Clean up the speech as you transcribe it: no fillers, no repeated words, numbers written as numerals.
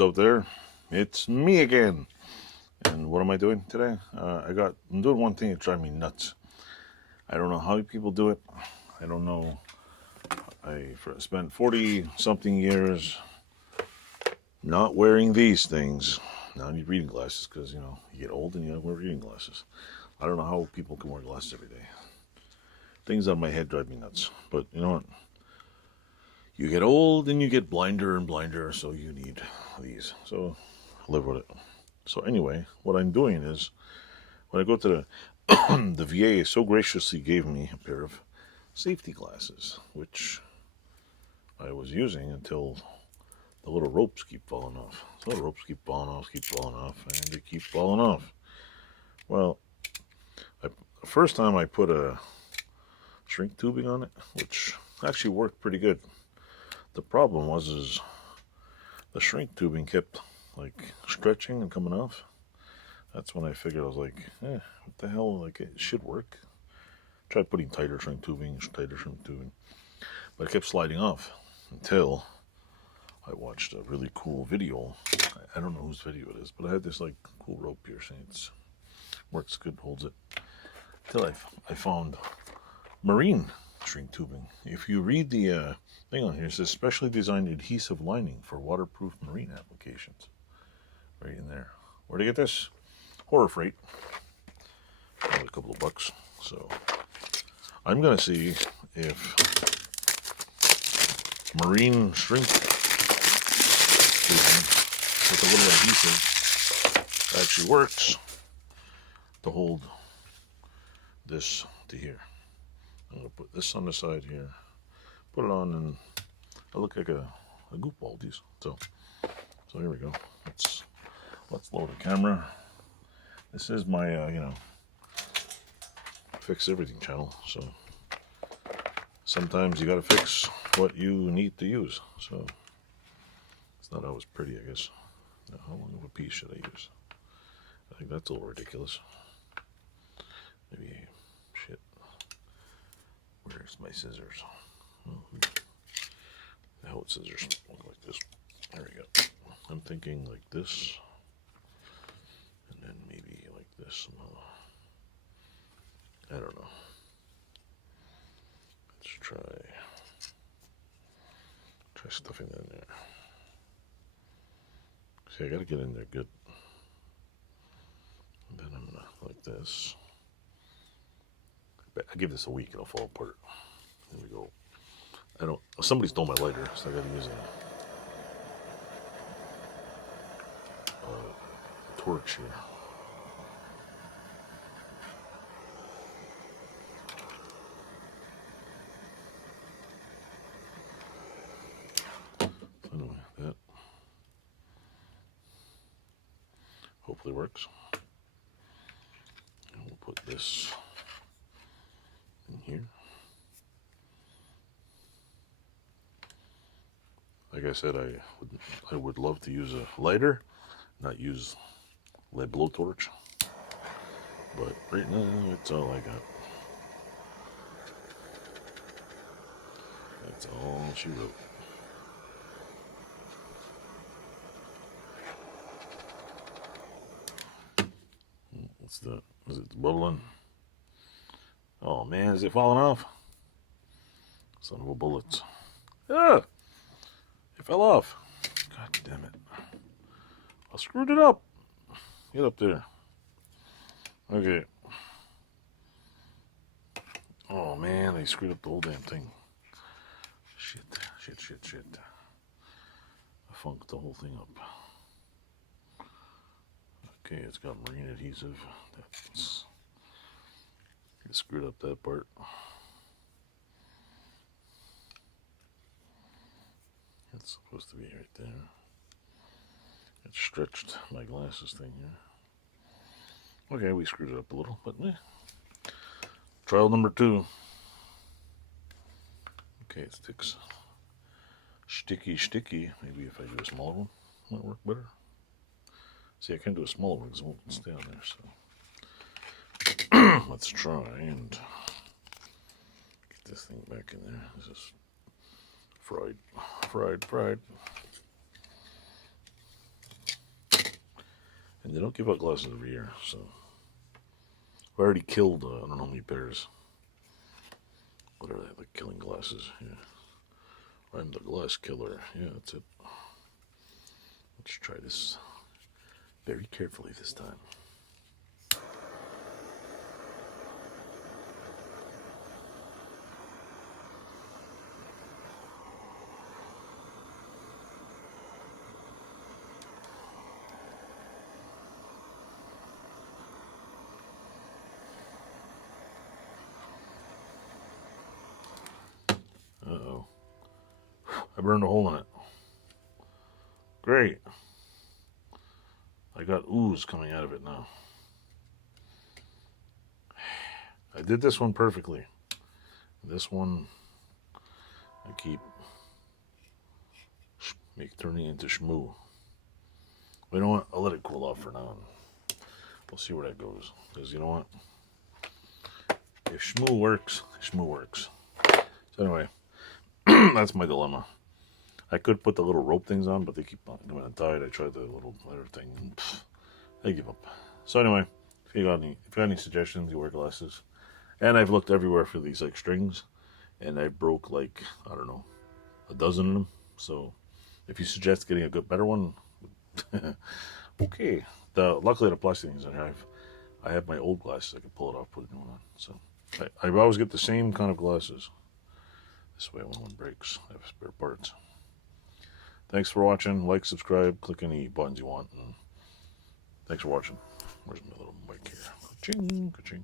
folks out there. It's me again. And what am I doing today? I'm doing one thing that drives me nuts. I don't know how people do it. I don't know. I spent 40-something years not wearing these things. Now I need reading glasses because, you get old and you gotta wear reading glasses. I don't know how people can wear glasses every day. Things on my head drive me nuts. But you know what? You get old and you get blinder and blinder, so you need these. So live with it. So anyway, what I'm doing is, when I go to the VA so graciously gave me a pair of safety glasses, which I was using until the little ropes keep falling off. So the ropes keep falling off, and they keep falling off. Well, the first time I put a shrink tubing on it, which actually worked pretty good. The problem was the shrink tubing kept stretching and coming off. That's when I figured, I was like, what the hell, it should work. Tried putting tighter shrink tubing, but it kept sliding off until I watched a really cool video. I don't know whose video it is, but I had this cool rope piercing. It works good, holds it. Until I found marine shrink tubing. If you read the thing on here, it says specially designed adhesive lining for waterproof marine applications. Right in there. Where'd I get this? Horror Freight. Only a couple of bucks. So I'm gonna see if marine shrink tubing with a little adhesive actually works to hold this to here. I'm gonna put this on the side here, put it on, and I look like a goofball. These. So here we go. Let's load the camera. This is my fix everything channel. So sometimes you gotta fix what you need to use. So it's not always pretty, I guess. Now, how long of a piece should I use? I think that's a little ridiculous. Maybe shit. Where's my scissors? How would scissors look like this? There we go. I'm thinking like this, and then maybe like this somehow. I don't know. Let's try stuffing that in there. See, I gotta get in there good. And then I'm gonna like this. I give this a week, it'll fall apart. There we go. Somebody stole my lighter, so I gotta use a torch here. Anyway, that hopefully works. And we'll put this in here. Like I said, I would love to use a lighter, not use lead blowtorch. But right now, it's all I got. That's all she wrote. What's that? Is it bubbling? Oh man, is it falling off? Son of a bullet. Ah! It fell off. God damn it. I screwed it up. Get up there. Okay. Oh man, I screwed up the whole damn thing. Shit. I funked the whole thing up. Okay, it's got marine adhesive. I screwed up that part. It's supposed to be right there. It stretched my glasses thing here. Okay, we screwed it up a little, but trial number 2. Okay, it sticks sticky. Maybe if I do a smaller one, might work better. See, I can do a smaller one because it won't stay on there, so let's try and get this thing back in there. This is fried. And they don't give out glasses every year, so I've already killed I don't know how many pairs. What are they, like killing glasses? Yeah. I'm the glass killer. Yeah, that's it. Let's try this very carefully this time. Uh-oh. I burned a hole in it. Great. I got ooze coming out of it now. I did this one perfectly. This one, I keep turning into shmoo. But you know what? I'll let it cool off for now. And we'll see where that goes. Because you know what? If shmoo works, shmoo works. So anyway, that's my dilemma. I could put the little rope things on, but they keep on coming untied. I tried the little leather thing, and I give up. So anyway, if you got any suggestions, you wear glasses. And I've looked everywhere for these like strings, and I broke like, I don't know, a dozen of them. So if you suggest getting a better one, okay. Luckily the plastic things I have my old glasses. I can pull it off, put a new one on. So I always get the same kind of glasses. This way, when one breaks, I have spare parts. Thanks for watching. Like, subscribe, click any buttons you want. And thanks for watching. Where's my little mic here? Ka-ching, ka-ching.